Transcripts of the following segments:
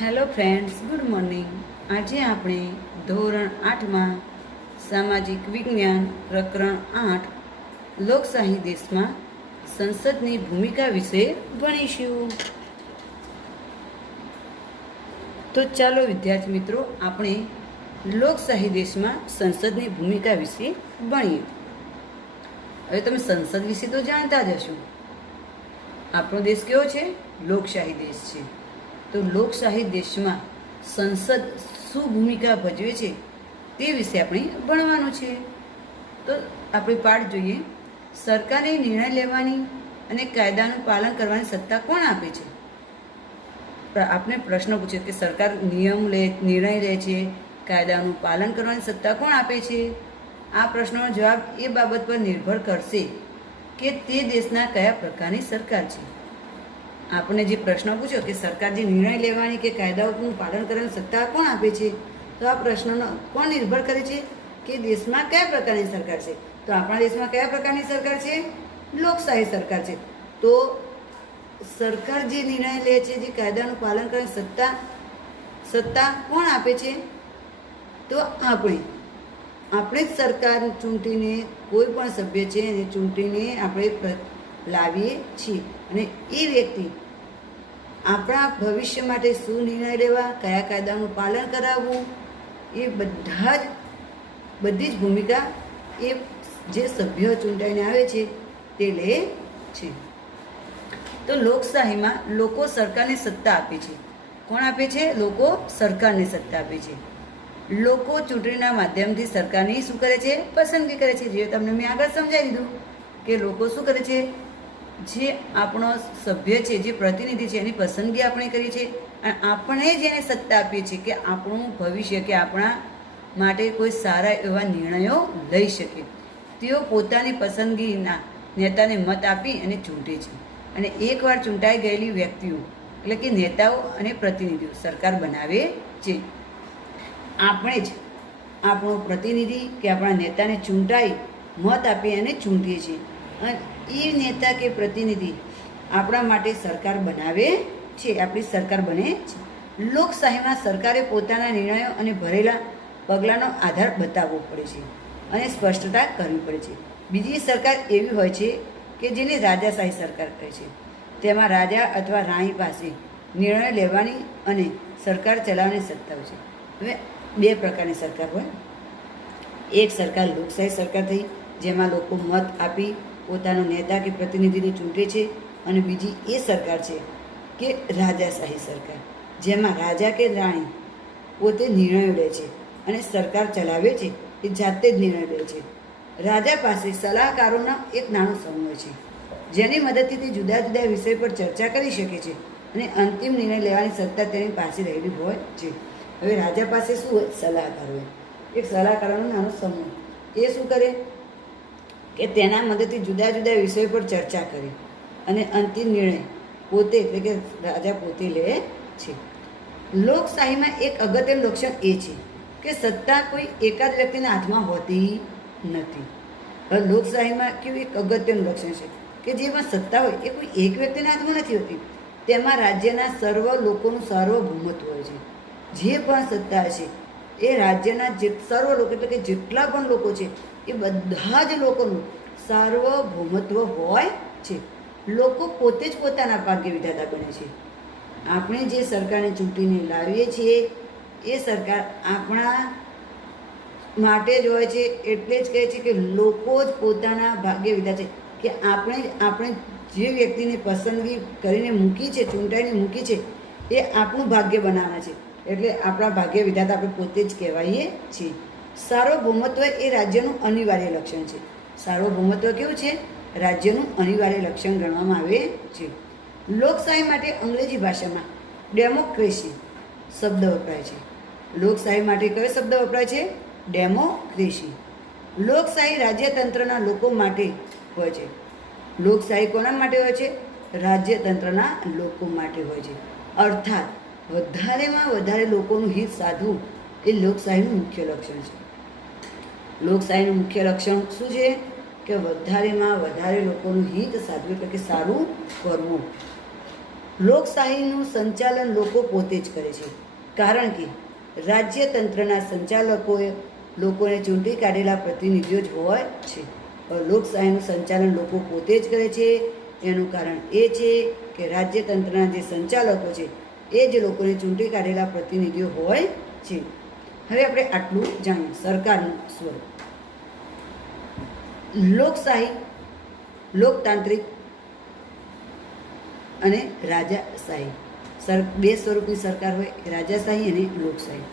Hello friends, good morning. આજે આપણે ધોરણ 8માં સામાજિક વિજ્ઞાન પ્રકરણ 8 લોકશાહી દેશમાં સંસદની ભૂમિકા વિશે ભણીશું. તો ચાલો વિદ્યાર્થી મિત્રો, આપણે લોકશાહી દેશમાં સંસદની ભૂમિકા વિશે ભણીએ. હવે તમે સંસદ વિશે તો જાણતા જ હશો. આપણો દેશ કેવો છે? લોકશાહી દેશ છે. તો લોકશાહી દેશમાં સંસદ શું ભૂમિકા ભજવે છે તે વિશે આપણે ભણવાનું છે. તો આપણે પાઠ જોઈએ. સરકારે નિર્ણય લેવાની અને કાયદાનું પાલન કરવાની સત્તા કોણ આપે છે? આપણે પ્રશ્ન પૂછ્યો કે સરકાર નિર્ણય લે છે, કાયદાનું પાલન કરવાની સત્તા કોણ આપે છે? આ પ્રશ્નનો જવાબ એ બાબત પર નિર્ભર કરશે કે તે દેશના કયા પ્રકારની સરકાર છે. આપણે જે પ્રશ્ન પૂછ્યો કે સરકાર જે નિર્ણય લેવાની કે કાયદાઓનું પાલન કરવાની સત્તા કોણ આપે છે, તો આ પ્રશ્નનો કોણ નિર્ભર કરે છે કે દેશમાં કયા પ્રકારની સરકાર છે. તો આપણા દેશમાં કયા પ્રકારની સરકાર છે? લોકશાહી સરકાર છે. તો સરકાર જે નિર્ણય લે છે, જે કાયદાનું પાલન કરવાની સત્તા કોણ આપે છે? તો આપણે જ સરકાર ચૂંટીને, કોઈ પણ સભ્ય છે એને ચૂંટીને આપણે લાવીએ છીએ, અને એ વ્યક્તિ આપણા ભવિષ્ય માટે શું નિર્ણય લેવા, કયા કાયદાનું પાલન કરાવવું, એ બધી જ ભૂમિકા એ જે સભ્ય ચૂંટાઈને આવે છે તે લે છે. તો લોકશાહીમાં લોકો સરકારને સત્તા આપે છે. કોણ આપે છે? લોકો સરકારને સત્તા આપે છે. લોકો ચૂંટણીના માધ્યમથી સરકારની શું કરે છે? પસંદગી કરે છે. જે તમને મેં આગળ સમજાવી દીધું કે લોકો શું કરે છે? જે આપણો સભ્ય છે, જે પ્રતિનિધિ છે, એની પસંદગી આપણે કરીએ છીએ, અને આપણે જ એને સત્તા આપીએ છીએ કે આપણું ભવિષ્ય, કે આપણા માટે કોઈ સારા એવા નિર્ણયો લઈ શકે. તેઓ પોતાની પસંદગીના નેતાને મત આપી અને ચૂંટે છે. અને એકવાર ચૂંટાઈ ગયેલી વ્યક્તિઓ એટલે કે નેતાઓ અને પ્રતિનિધિઓ સરકાર બનાવે છે. આપણે જ આપણો પ્રતિનિધિ કે આપણા નેતાને ચૂંટાઈ મત આપી અને ચૂંટીએ છીએ, અને એ નેતા કે પ્રતિનિધિ આપણા માટે સરકાર બનાવે છે, આપણી સરકાર બને છે. લોકશાહીમાં સરકારે પોતાના નિર્ણયો અને ભરેલા પગલાંનો આધાર બતાવવો પડે છે અને સ્પષ્ટતા કરવી પડે છે. બીજી સરકાર એવી હોય છે કે જેને રાજાશાહી સરકાર કહે છે. તેમાં રાજા અથવા રાણી પાસે નિર્ણય લેવાની અને સરકાર ચલાવવાની સત્તા હોય છે. હવે બે પ્રકારની સરકાર હોય. એક સરકાર લોકશાહી સરકાર થઈ, જેમાં લોકો મત આપી પોતાનો નેતા કે પ્રતિનિધિને ચૂંટે છે, અને બીજી એ સરકાર છે કે રાજાશાહી સરકાર, જેમાં રાજા કે રાણી પોતે નિર્ણયો લે છે અને સરકાર ચલાવે છે, એ જાતે જ નિર્ણય લે છે. રાજા પાસે સલાહકારોનો એક નાનો સમૂહ છે, જેની મદદથી તે જુદા જુદા વિષય પર ચર્ચા કરી શકે છે, અને અંતિમ નિર્ણય લેવાની સત્તા તેની પાસે રહેલી હોય છે. હવે રાજા પાસે શું હોય? સલાહકાર હોય. એક સલાહકારોનો નાનો સમૂહ. એ શું કરે કે તેના મદદથી જુદા જુદા વિષયો પર ચર્ચા કરે અને અંતિમ નિર્ણય પોતે એટલે કે રાજા પોતે લે છે. લોકશાહીમાં એક અગત્યનું લક્ષણ એ છે કે સત્તા કોઈ એકાદ વ્યક્તિના હાથમાં હોતી નથી. હવે લોકશાહીમાં કેવું એક અગત્યનું લક્ષણ છે કે જેમાં સત્તા હોય એ કોઈ એક વ્યક્તિના હાથમાં નથી હોતી. તેમાં રાજ્યના સર્વ લોકોનું સાર્વભૌમત્વ હોય છે. જે પણ સત્તા છે એ રાજ્યના સર્વ લોકો એટલે કે જેટલા પણ લોકો છે એ બધા જ લોકોનું સાર્વભૌમત્વ હોય છે. લોકો પોતે જ પોતાના ભાગ્ય વિધાતા બને છે. આપણે જે સરકારને ચૂંટીને લાવીએ છીએ એ સરકાર આપણા માટે જ હોય છે. એટલે જ કહે છે કે લોકો જ પોતાના ભાગ્ય વિધાતા છે, કે આપણે જે વ્યક્તિને પસંદગી કરીને મૂકી છે, ચૂંટાઈને મૂકી છે, એ આપણું ભાગ્ય બનાવવાના છે. એટલે આપણા ભાગ્ય વિધાતા આપણે પોતે જ કહેવાઈએ છીએ. સાર્વભૌમત્વ એ રાજ્યનું અનિવાર્ય લક્ષણ છે. સાર્વભૌમત્વ કેવું છે? રાજ્યનું અનિવાર્ય લક્ષણ ગણવામાં આવે છે. લોકશાહી માટે અંગ્રેજી ભાષામાં ડેમોક્રેસી શબ્દ વપરાય છે. લોકશાહી માટે કયો શબ્દ વપરાય છે? ડેમોક્રેસી. લોકશાહી રાજ્યતંત્રના લોકો માટે હોય છે. લોકશાહી કોના માટે હોય છે? રાજ્યતંત્રના લોકો માટે હોય છે. અર્થાત વધારેમાં વધારે લોકોનું હિત સાધવું એ લોકશાહીનું મુખ્ય લક્ષણ છે. લોકશાહીનું મુખ્ય લક્ષણ શું છે? કે વધારેમાં વધારે લોકોનું હિત સાધવું એટલે કે સારું કરવું. લોકશાહીનું સંચાલન લોકો પોતે જ કરે છે, કારણ કે રાજ્યતંત્રના સંચાલકોએ લોકોને ચૂંટી કાઢેલા પ્રતિનિધિઓ જ હોય છે. લોકશાહીનું સંચાલન લોકો પોતે જ કરે છે. એનું કારણ એ છે કે રાજ્યતંત્રના જે સંચાલકો છે એ જ લોકોને ચૂંટી કાઢેલા પ્રતિનિધિઓ હોય છે. હવે આપણે આટલું જાણીએ. સરકારનું સ્વરૂપ. લોકશાહી, લોકતાંત્રિક અને રાજાશાહી. બે સ્વરૂપની સરકાર હોય, રાજાશાહી અને લોકશાહી.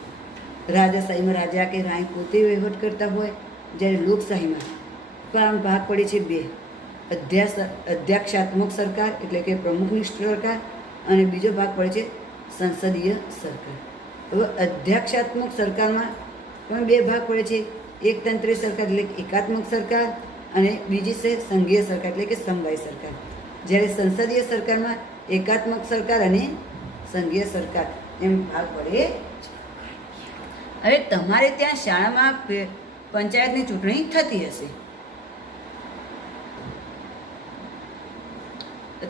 રાજાશાહીમાં રાજા કે રાણી પોતે વહીવટ કરતા હોય, જ્યારે લોકશાહીમાં ભાગ પડે છે બે: અધ્યક્ષાત્મક સરકાર એટલે કે પ્રમુખની સરકાર, અને બીજો ભાગ પડે છે સંસદીય સરકાર. હવે અધ્યક્ષાત્મક સરકારમાં પણ બે ભાગ પડે છે: એકતંત્રીય સરકાર એટલે એકાત્મક સરકાર, અને બીજી છે સંઘીય સરકાર એટલે કે સમવાય સરકાર. જ્યારે સંસદીય સરકારમાં એકાત્મક સરકાર અને સંઘીય સરકાર એમ ભાગ પડે. હવે તમારે ત્યાં શાળામાં પંચાયતની ચૂંટણી થતી હશે.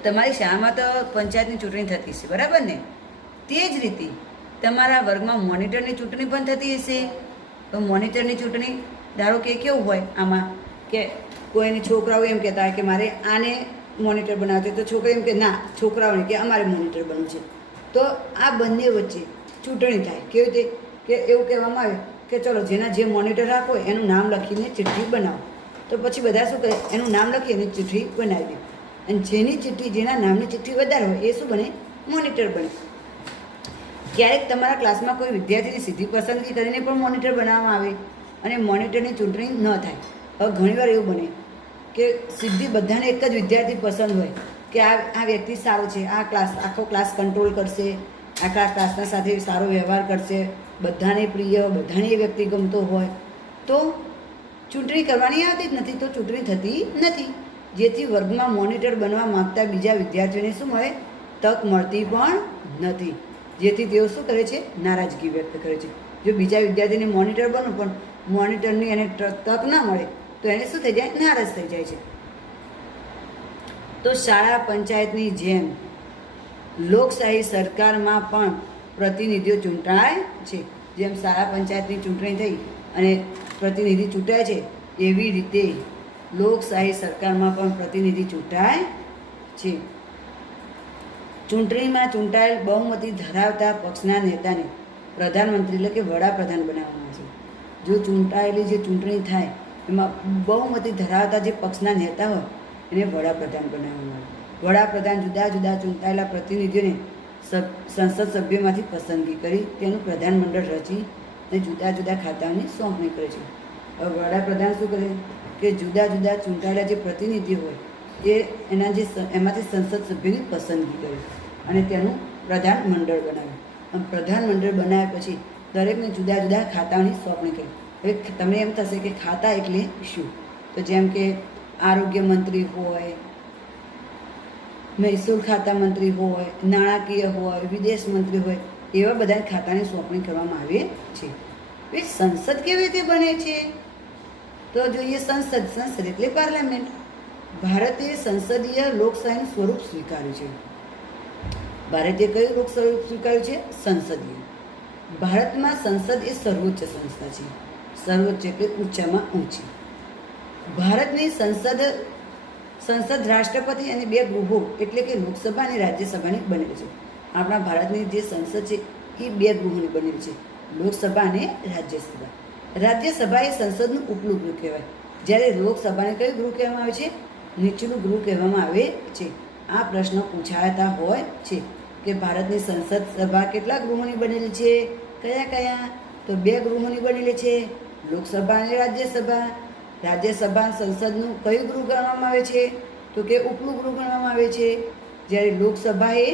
તમારી શાળામાં તો પંચાયતની ચૂંટણી થતી હશે, બરાબર ને? તે જ રીતે તમારા વર્ગમાં મોનિટરની ચૂંટણી પણ થતી હશે. તો મોનિટરની ચૂંટણી ધારો કે કેવું હોય આમાં કે કોઈની છોકરાઓ એમ કહેતા હોય કે મારે આને મોનિટર બનાવવું છે, તો છોકરા એમ કે ના, છોકરાઓને કે અમારે મોનિટર બનવું છે. તો આ બંને વચ્ચે ચૂંટણી થાય. કેવી રીતે કે એવું કહેવામાં આવે કે ચલો જેના જે મોનિટર રાખો એનું નામ લખીને ચિઠ્ઠી બનાવો. તો પછી બધા શું કરે, એનું નામ લખી અને ચિઠ્ઠી બનાવી દે. અને જેની ચિઠ્ઠી, જેના નામની ચિઠ્ઠી વધારે હોય એ શું બને? મોનિટર બને. ક્યારેક તમારા ક્લાસમાં કોઈ વિદ્યાર્થીની સીધી પસંદગી કરીને પણ મોનિટર બનાવવામાં આવે અને મોનિટરની ચૂંટણી ન થાય. હવે ઘણીવાર એવું બને કે સીધી બધાને એક જ વિદ્યાર્થી પસંદ હોય કે આ વ્યક્તિ સારો છે, આ ક્લાસ આખો ક્લાસ કંટ્રોલ કરશે, આખા ક્લાસના સાથે સારો વ્યવહાર કરશે, બધાને પ્રિય, બધાને એ વ્યક્તિ ગમતો હોય, તો ચૂંટણી કરવાની આવતી જ નથી. તો ચૂંટણી થતી નથી. જેથી વર્ગમાં મોનિટર બનવા માગતા બીજા વિદ્યાર્થીઓને શું મળે? તક મળતી પણ નથી. જેથી તેઓ શું કરે છે? નારાજગી વ્યક્ત કરે છે. જો બીજા વિદ્યાર્થીને મોનિટર બનવું પણ મોનિટરની એને તક ના મળે તો એને શું થઈ જાય? નારાજ થઈ જાય છે. તો શાળા પંચાયતની જેમ લોકશાહી સરકારમાં પણ પ્રતિનિધિઓ ચૂંટાય છે. જેમ શાળા પંચાયતની ચૂંટણી થઈ અને પ્રતિનિધિ ચૂંટાય છે, એવી રીતે લોકશાહી સરકારમાં પણ પ્રતિનિધિ ચૂંટાય છે. ચૂંટણીમાં ચૂંટાયેલ બહુમતી ધરાવતા પક્ષના નેતાને પ્રધાનમંત્રી એટલે કે વડાપ્રધાન બનાવવામાં આવે છે. જો ચૂંટાયેલી જે ચૂંટણી થાય એમાં બહુમતી ધરાવતા જે પક્ષના નેતા હોય એને વડાપ્રધાન બનાવવામાં આવે. વડાપ્રધાન જુદા જુદા ચૂંટાયેલા પ્રતિનિધિઓને સંસદ સભ્યોમાંથી પસંદગી કરી તેનું પ્રધાનમંડળ રચી અને જુદા જુદા ખાતાઓની સોંપણી કરે છે. હવે વડાપ્રધાન શું કરે કે જુદા જુદા ચૂંટાયેલા જે પ્રતિનિધિઓ હોય એમાંથી સંસદ સભ્યોની પસંદગી કરે અને તેનું પ્રધાનમંડળ બનાવે. અને પ્રધાનમંડળ બનાવ્યા પછી દરેકને જુદા જુદા ખાતાઓની સોંપણી કરી. હવે તમને એમ થશે કે ખાતા એટલે શું? તો જેમ કે આરોગ્ય મંત્રી હોય, મહેસૂલ ખાતા મંત્રી હોય, નાણાકીય હોય, વિદેશ મંત્રી હોય, એવા બધા ખાતાની સોંપણી કરવામાં આવે છે. એ સંસદ કેવી રીતે બને છે? તો જોઈએ સંસદ એટલે પાર્લામેન્ટ. ભારતે સંસદીય લોકશાહીનું સ્વરૂપ સ્વીકાર્યું છે. ભારતે કયું લોક સ્વરૂપ સ્વીકાર્યું છે? સંસદીય. ભારતમાં સંસદ એ સર્વોચ્ચ સંસ્થા છે. સર્વોચ્ચ એટલે ઊંચામાં ઊંચી. ભારતની સંસદ રાષ્ટ્રપતિ અને બે ગૃહો એટલે કે લોકસભા અને રાજ્યસભાની બનેલી છે. આપણા ભારતની જે સંસદ છે એ બે ગૃહોની બનેલી છે, લોકસભા અને રાજ્યસભા. રાજ્યસભા એ સંસદનું ઉપલું ગૃહ કહેવાય, જ્યારે લોકસભાને કયું ગૃહ કહેવામાં આવે છે? નીચલું ગૃહ કહેવામાં આવે છે. આ પ્રશ્ન પૂછાતા હોય છે કે ભારતની સંસદ સભા કેટલા ગૃહોની બનેલી છે? કયા કયા? તો બે ગૃહોની બનેલી છે, લોકસભા અને રાજ્યસભા. રાજ્યસભા સંસદનું કયું ગૃહ ગણવામાં આવે છે? તો કે ઉપલું ગૃહ ગણવામાં આવે છે, જ્યારે લોકસભા એ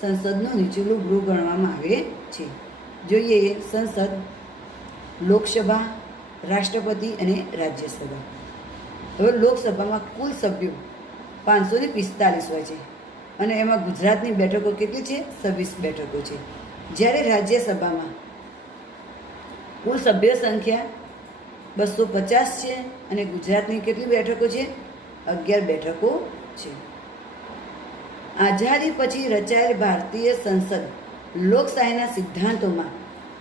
સંસદનું નીચલું ગૃહ ગણવામાં આવે છે. જોઈએ સંસદ, લોકસભા, રાષ્ટ્રપતિ અને રાજ્યસભા. હવે લોકસભામાં કુલ સભ્યો 545 હોય છે અને એમાં ગુજરાતની બેઠકો કેટલી છે? 26 બેઠકો છે. જ્યારે રાજ્યસભામાં કુલ સભ્ય સંખ્યા 250 છે અને ગુજરાતની કેટલી બેઠકો છે? 11 બેઠકો છે. આઝાદી પછી રચાયેલ ભારતીય સંસદ લોકશાહીના સિદ્ધાંતોમાં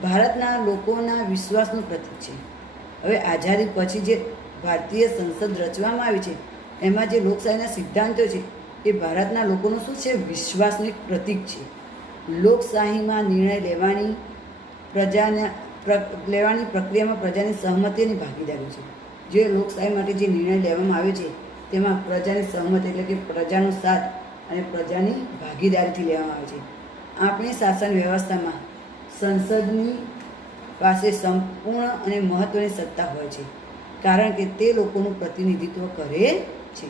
ભારતના લોકોના વિશ્વાસનું પ્રતીક છે. હવે આઝાદી પછી જે ભારતીય સંસદ રચવામાં આવી છે એમાં જે લોકશાહીના સિદ્ધાંતો છે એ ભારતના લોકોનું શું છે? વિશ્વાસનું એક પ્રતીક છે. લોકશાહીમાં નિર્ણય લેવાની પ્રક્રિયામાં પ્રજાની સહમતિ અને ભાગીદારી છે. જે લોકશાહી માટે જે નિર્ણય લેવામાં આવે છે તેમાં પ્રજાની સહમતિ એટલે કે પ્રજાનો સાથ અને પ્રજાની ભાગીદારીથી લેવામાં આવે છે. આપણી શાસન વ્યવસ્થામાં સંસદની પાસે સંપૂર્ણ અને મહત્ત્વની સત્તા હોય છે, કારણ કે તે લોકોનું પ્રતિનિધિત્વ કરે છે.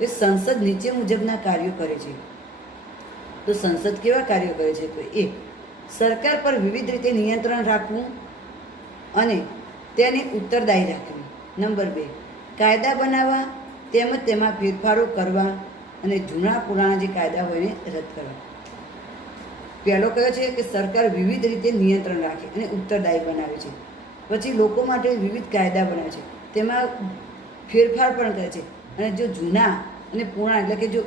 એ સંસદ નીચે મુજબના કાર્યો કરે છે. તો સંસદ કેવા કાર્યો કરે છે? તો એક, સરકાર પર વિવિધ રીતે નિયંત્રણ રાખવું અને તેને ઉત્તરદાયી રાખવી. નંબર 2, કાયદા બનાવવા તેમજ તેમાં ફેરફારો કરવા અને જૂના પુરાણા જે કાયદા હોય એને રદ કરવા. પહેલો કયો છે કે સરકાર વિવિધ રીતે નિયંત્રણ રાખે અને ઉત્તરદાયી બનાવે છે. પછી લોકો માટે વિવિધ કાયદા બનાવે છે, તેમાં ફેરફાર પણ કરે છે અને જો જૂના અને પુરાણા એટલે કે જો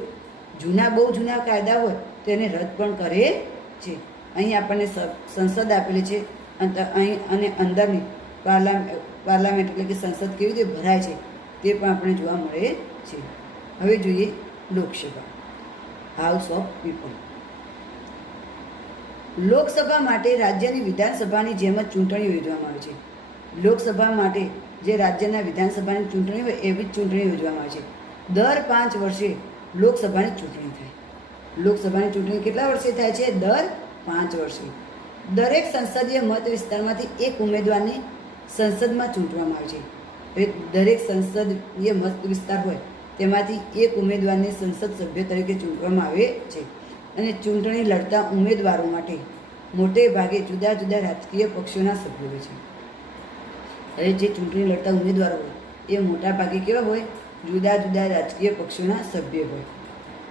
બહુ જૂના કાયદા હોય તો એને રદ પણ કરે છે. અહીં આપણને સંસદ આપેલી છે અહીં અને અંદરની પાર્લામેન્ટ એટલે કે સંસદ કેવી રીતે ભરાય છે તે પણ આપણે જોવા મળે છે. હવે જોઈએ Lok Sabha, house of people. Lok Sabha માટે રાજ્યની વિધાનસભાની જેમ જ ચૂંટણી યોજવામાં આવે છે. લોકસભા માટે જે રાજ્યના વિધાનસભાની ચૂંટણી હોય એવી જ ચૂંટણી યોજવામાં આવે છે. દર 5 વર્ષે લોકસભાની ચૂંટણી થાય. લોકસભાની ચૂંટણી કેટલા વર્ષે થાય છે? દર 5 વર્ષે. દરેક સંસદીય મત વિસ્તારમાંથી એક ઉમેદવારને સંસદમાં ચૂંટવામાં આવે છે. હવે દરેક સંસદીય મત વિસ્તાર હોય તેમાંથી એક ઉમેદવારને સંસદ સભ્ય તરીકે ચૂંટવામાં આવે છે. અને ચૂંટણી લડતા ઉમેદવારો માટે મોટે ભાગે જુદા જુદા રાજકીય પક્ષોના સભ્યો હોય છે. હવે જે ચૂંટણી લડતા ઉમેદવારો હોય એ મોટા ભાગે કેવા હોય? જુદા જુદા રાજકીય પક્ષોના સભ્ય હોય.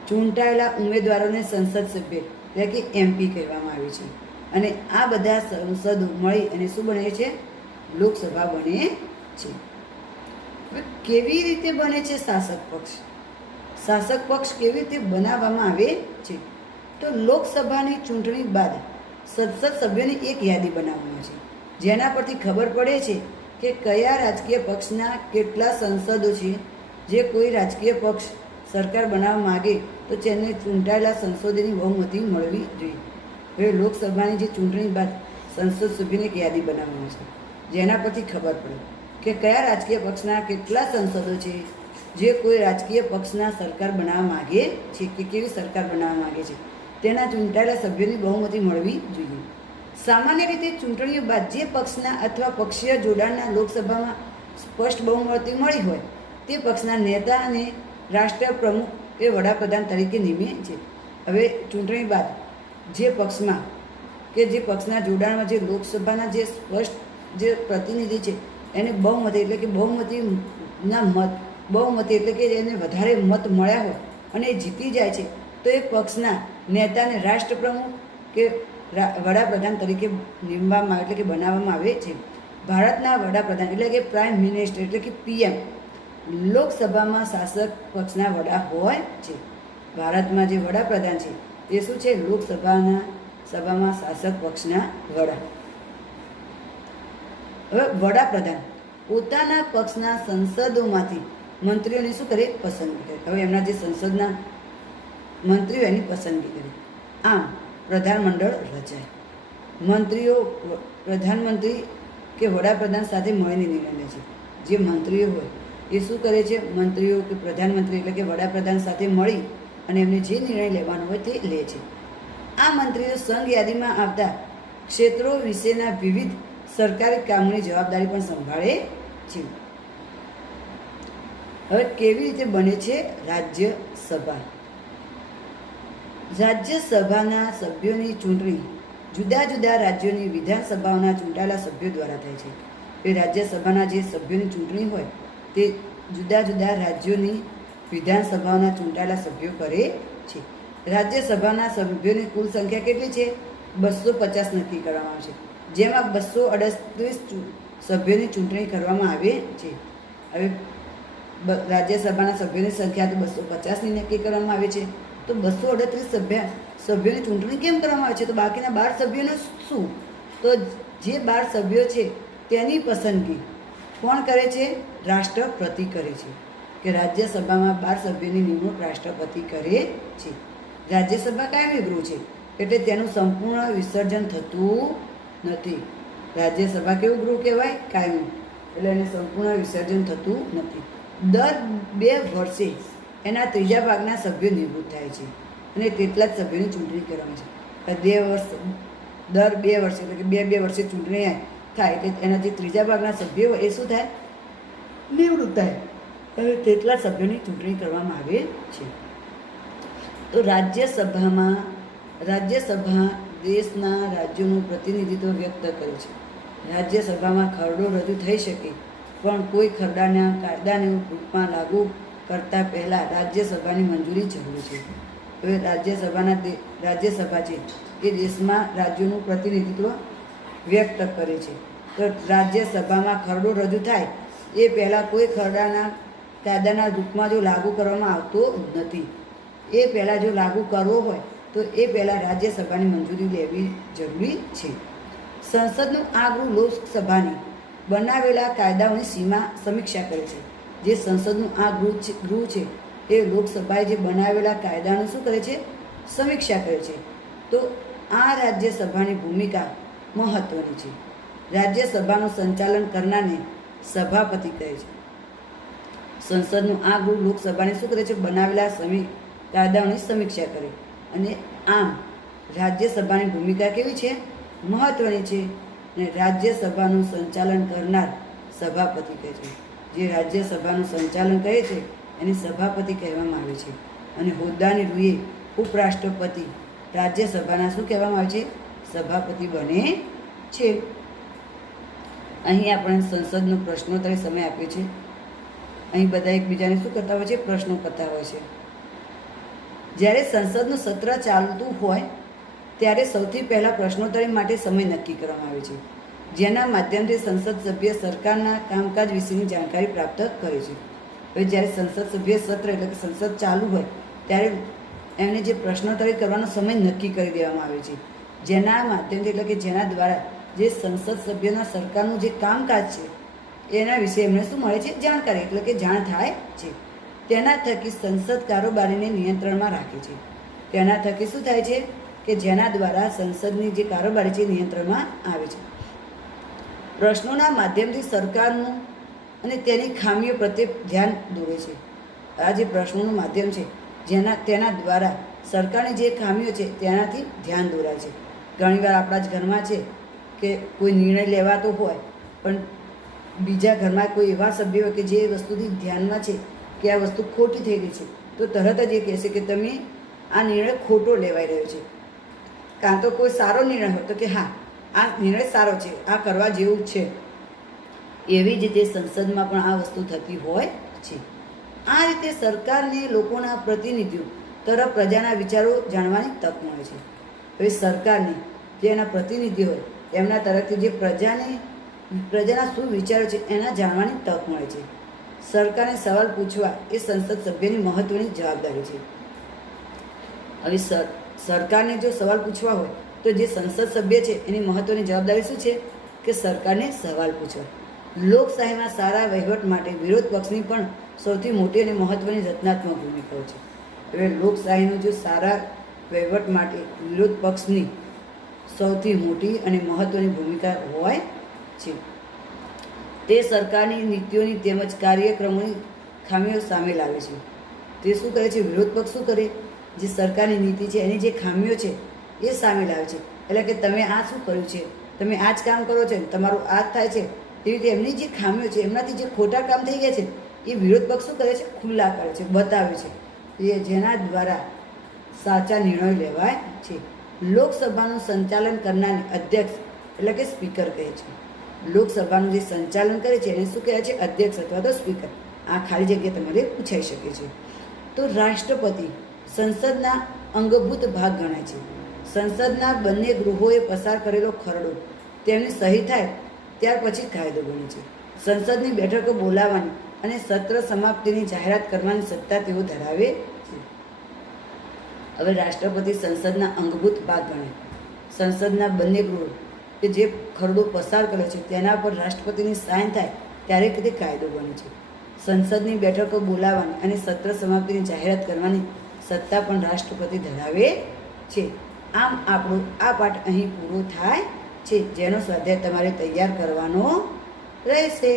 ચૂંટાયેલા ઉમેદવારોને સંસદ સભ્ય એટલે કે MP કહેવામાં આવે છે. અને આ બધા સંસદો મળી અને શું બને છે? લોકસભા બને છે. કેવી રીતે બને છે શાસક પક્ષ? શાસક પક્ષ કેવી રીતે બનાવવામાં આવે છે? તો લોકસભાની ચૂંટણી બાદ સંસદ સભ્યોની એક યાદી બનાવવામાં આવે છે, જેના પરથી ખબર પડે છે કે કયા રાજકીય પક્ષના કેટલા સંસદો છે. જે કોઈ રાજકીય પક્ષ સરકાર બનાવવા માગે તો તેને ચૂંટાયેલા સંસદોની બહુમતી મળવી જોઈએ. હવે લોકસભાની જે ચૂંટણી બાદ સંસદ સભ્યોની એક યાદી બનાવવામાં છે, જેના પરથી ખબર પડે કે કયા રાજકીય પક્ષના કેટલા સંસદો છે જે કોઈ રાજકીય પક્ષના સરકાર બનાવવા માગે છે કે કેવી સરકાર બનાવવા માગે છે તેના ચૂંટાયેલા સભ્યોની બહુમતી મળવી જોઈએ. સામાન્ય રીતે ચૂંટણીઓ બાદ જે પક્ષના અથવા પક્ષીય જોડાણના લોકસભામાં સ્પષ્ટ બહુમતી મળી હોય તે પક્ષના નેતા અને રાષ્ટ્રપ્રમુખ કે વડાપ્રધાન તરીકે નિમે છે. હવે ચૂંટણી બાદ જે પક્ષમાં કે જે પક્ષના જોડાણમાં જે લોકસભાના જે સ્પષ્ટ જે પ્રતિનિધિ છે એને બહુમતી એટલે કે બહુમતી એટલે કે એને વધારે મત મળ્યા હોય અને એ જીતી જાય છે તો એ પક્ષના નેતાને રાષ્ટ્રપ્રમુખ કે વડાપ્રધાન તરીકે નિમવામાં એટલે કે બનાવવામાં આવે છે. ભારતના વડાપ્રધાન એટલે કે પ્રાઇમ મિનિસ્ટર એટલે કે PM લોકસભામાં શાસક પક્ષના વડા હોય છે. ભારતમાં જે વડાપ્રધાન છે એ શું છે? સભામાં શાસક પક્ષના વડા. હવે વડાપ્રધાન પોતાના પક્ષના સંસદોમાંથી મંત્રીઓની શું કરે? પસંદગી કરે. હવે એમના જે સંસદના મંત્રીઓ એની પસંદગી કરે. આમ પ્રધાનમંડળ રચાય. મંત્રીઓ પ્રધાનમંત્રી કે વડાપ્રધાન સાથે મળીને નિર્ણય લે છે. જે મંત્રીઓ હોય એ શું કરે છે? મંત્રીઓ કે પ્રધાનમંત્રી એટલે કે વડાપ્રધાન સાથે મળી અને એમને જે નિર્ણય લેવાનો હોય તે લે છે. આ મંત્રીઓ સંઘ યાદીમાં આવતા ક્ષેત્રો વિશેના વિવિધ સરકારી કામોની જવાબદારી પણ સંભાળે છે. હવે કેવી રીતે બને છે રાજ્યસભા? રાજ્યસભાના સભ્યોની ચૂંટણી જુદા જુદા રાજ્યોની વિધાનસભાઓના ચૂંટાયેલા સભ્યો દ્વારા થાય છે. એ રાજ્યસભાના જે સભ્યોની ચૂંટણી હોય તે જુદા જુદા રાજ્યોની વિધાનસભાઓના ચૂંટાયેલા સભ્યો કરે છે. રાજ્યસભાના સભ્યોની કુલ સંખ્યા કેટલી છે? 250 નક્કી કરવામાં આવે છે, જેમાં 238 સભ્યોની ચૂંટણી કરવામાં આવે છે. હવે રાજ્યસભાના સભ્યોની સંખ્યા તો 250ની નક્કી કરવામાં આવે છે તો 238 સભ્યોની ચૂંટણી કેમ કરવામાં આવે છે? તો બાકીના 12 સભ્યોનું શું? તો જે 12 સભ્યો છે તેની પસંદગી કોણ કરે છે? રાષ્ટ્રપતિ કરે છે. કે રાજ્યસભામાં 12 સભ્યોની નિમણૂક રાષ્ટ્રપતિ કરે છે. રાજ્યસભા કાયમી ગૃહ છે એટલે તેનું સંપૂર્ણ વિસર્જન થતું નથી. રાજ્યસભા કેવું ગૃહ કહેવાય? કાયમી. એટલે એને સંપૂર્ણ વિસર્જન થતું નથી. દર 2 વર્ષે એના 3 ભાગના સભ્યો નિવૃત્ત થાય છે અને તેટલા જ સભ્યોની ચૂંટણી કરવામાં છે. દર 2 વર્ષે એટલે કે 2 વર્ષે ચૂંટણી થાય એટલે એના જે 3 ભાગના સભ્યો એ શું થાય? નિવૃત્ત થાય અને તેટલા સભ્યોની ચૂંટણી કરવામાં આવે છે. તો રાજ્યસભા દેશના રાજ્યોનું પ્રતિનિધિત્વ વ્યક્ત કરે છે. રાજ્યસભામાં ખરડો રજૂ થઈ શકે પણ કોઈ ખરડાના કાયદાને રૂપમાં લાગુ કરતા પહેલાં રાજ્યસભાની મંજૂરી જરૂરી છે. હવે રાજ્યસભા છે એ દેશમાં રાજ્યોનું પ્રતિનિધિત્વ વ્યક્ત કરે છે. તો રાજ્યસભામાં ખરડો રજૂ થાય એ પહેલાં કોઈ ખરડાના કાયદાના રૂપમાં જો લાગુ કરવામાં આવતો નથી. એ પહેલાં જો લાગુ કરવો હોય તો એ પહેલાં રાજ્યસભાની મંજૂરી લેવી જરૂરી છે. સંસદનું આ ગૃહ લોકસભાની બનાવેલા કાયદાઓની સમીક્ષા કરે છે. જે સંસદનું આ ગૃહ છે એ લોકસભાએ જે બનાવેલા કાયદાનું શું કરે છે? સમીક્ષા કરે છે. તો આ રાજ્યસભાની ભૂમિકા મહત્ત્વની છે. રાજ્યસભાનું સંચાલન કરનારને સભાપતિ કહે છે. સંસદનું આ ગૃહ લોકસભાને શું કરે છે? બનાવેલા કાયદાઓની સમીક્ષા કરે. અને આમ રાજ્યસભાની ભૂમિકા કેવી છે? મહત્ત્વની છે. અને રાજ્યસભાનું સંચાલન કરનાર સભાપતિ કહે છે. જે રાજ્યસભાનું સંચાલન કરે છે એને સભાપતિ કહેવામાં આવે છે. અને હોદ્દાની રૂએ ઉપરાષ્ટ્રપતિ રાજ્યસભાના શું કહેવામાં આવે છે? સભાપતિ બને છે. અહીં આપણે સંસદનો પ્રશ્નોત્તરી સમય આપ્યો છે. અહીં બધા એકબીજાને શું કરતા હોય છે? પ્રશ્નો કરતા હોય છે. જ્યારે સંસદનું સત્ર ચાલતું હોય ત્યારે સૌથી પહેલાં પ્રશ્નોત્તરી માટે સમય નક્કી કરવામાં આવે છે, જેના માધ્યમથી સંસદ સભ્ય સરકારના કામકાજ વિશેની જાણકારી પ્રાપ્ત કરે છે. હવે જ્યારે સંસદ સભ્ય સત્ર એટલે કે સંસદ ચાલુ હોય ત્યારે એમને જે પ્રશ્નોત્તરી કરવાનો સમય નક્કી કરી દેવામાં આવે છે, જેના માધ્યમથી એટલે કે જેના દ્વારા જે સંસદ સભ્યોના સરકારનું જે કામકાજ છે એના વિશે એમને શું મળે છે? જાણકારી એટલે કે જાણ થાય છે. તેના થકી સંસદ કારોબારીને નિયંત્રણમાં રાખે છે. તેના થકી શું થાય છે? કે જેના દ્વારા સંસદની જે કારોબારી છે નિયંત્રણમાં આવે છે. પ્રશ્નોના માધ્યમથી સરકારનું અને તેની ખામીઓ પ્રત્યે ધ્યાન દોરે છે. આ જે પ્રશ્નોનું માધ્યમ છે તેના દ્વારા સરકારની જે ખામીઓ છે તેનાથી ધ્યાન દોરાય છે. ઘણીવાર આપણા જ ઘરમાં છે કે કોઈ નિર્ણય લેવાતો હોય પણ બીજા ઘરમાં કોઈ એવા સભ્યો હોય કે જે વસ્તુથી ધ્યાનમાં છે કે આ વસ્તુ ખોટી થઈ ગઈ છે, તો તરત જ એ કહેશે કે તમે આ નિર્ણય ખોટો લેવાઈ રહ્યો છે. કાં તો કોઈ સારો નિર્ણય હોય તો કે હા આ નિર્ણય સારો છે, આ કરવા જેવું છે. એવી જ રીતે સંસદમાં પણ આ વસ્તુ થતી હોય છે. આ રીતે સરકારને લોકોના પ્રતિનિધિઓ તરફ પ્રજાના વિચારો જાણવાની તક મળે છે. હવે સરકારને જે એના પ્રતિનિધિ હોય એમના તરફથી જે પ્રજાના શું વિચારો છે એના જાણવાની તક મળે છે. સરકારને સવાલ પૂછવા એ સંસદ સભ્યની મહત્ત્વની જવાબદારી છે. હવે સરકારને જો સવાલ પૂછવા હોય તો જે સંસદ સભ્ય છે એની મહત્ત્વની જવાબદારી શું છે? કે સરકારને સવાલ પૂછવા. લોકશાહીમાં સારા વહીવટ માટે વિરોધ પક્ષની પણ સૌથી મોટી અને મહત્ત્વની રચનાત્મક ભૂમિકાઓ છે. હવે લોકશાહીનો જો સારા વહીવટ માટે વિરોધ પક્ષની સૌથી મોટી અને મહત્ત્વની ભૂમિકા હોય છે. તે સરકારની નીતિઓની તેમજ કાર્યક્રમોની ખામીઓ સામે લાવે છે. તે શું કરે છે? વિરોધ પક્ષ શું કરે? જે સરકારની નીતિ છે એની જે ખામીઓ છે એ સામે લાવે છે. એટલે કે તમે આ શું કર્યું છે, તમે આ જ કામ કરો છો, તમારું આ જ થાય છે. એવી રીતે એમની જે ખામીઓ છે, એમનાથી જે ખોટા કામ થઈ ગયા છે એ વિરોધ પક્ષ શું કરે છે? ખુલ્લા કરે છે, બતાવે છે. એ જેના દ્વારા સાચા નિર્ણયો લેવાય છે. લોકસભાનું સંચાલન કરનારને અધ્યક્ષ એટલે કે સ્પીકર કહે છે. લોકસભાનું જે સંચાલન કરે છે એને શું કહે છે? અધ્યક્ષ અથવા તો સ્પીકર. આ ખાલી જગ્યા તમારે પૂછાઈ શકે છે. તો રાષ્ટ્રપતિ સંસદના અંગભૂત ભાગ ગણાય છે. સંસદના બંને ગૃહોએ પસાર કરેલો ખરડો તેમની સહી થાય ત્યાર પછી કાયદો બને છે. સંસદની બેઠકો બોલાવવાની અને સત્ર સમાપ્તિની જાહેરાત કરવાની સત્તા તેઓ ધરાવે છે. હવે રાષ્ટ્રપતિ સંસદના અંગભૂત ભાગ ગણાય. સંસદના બંને ગૃહો કે જે ખરડો પસાર કર્યો છે તેના પર રાષ્ટ્રપતિની સાઇન થાય ત્યારે તે કાયદો બને છે. સંસદની બેઠકો બોલાવવાની અને સત્ર સમાપ્તિની જાહેરાત કરવાની સત્તા પણ રાષ્ટ્રપતિ ધરાવે છે. આમ આપણો આ પાઠ અહીં પૂરો થાય છે, જેનો સ્વાધ્યાય તમારે તૈયાર કરવાનો રહેશે.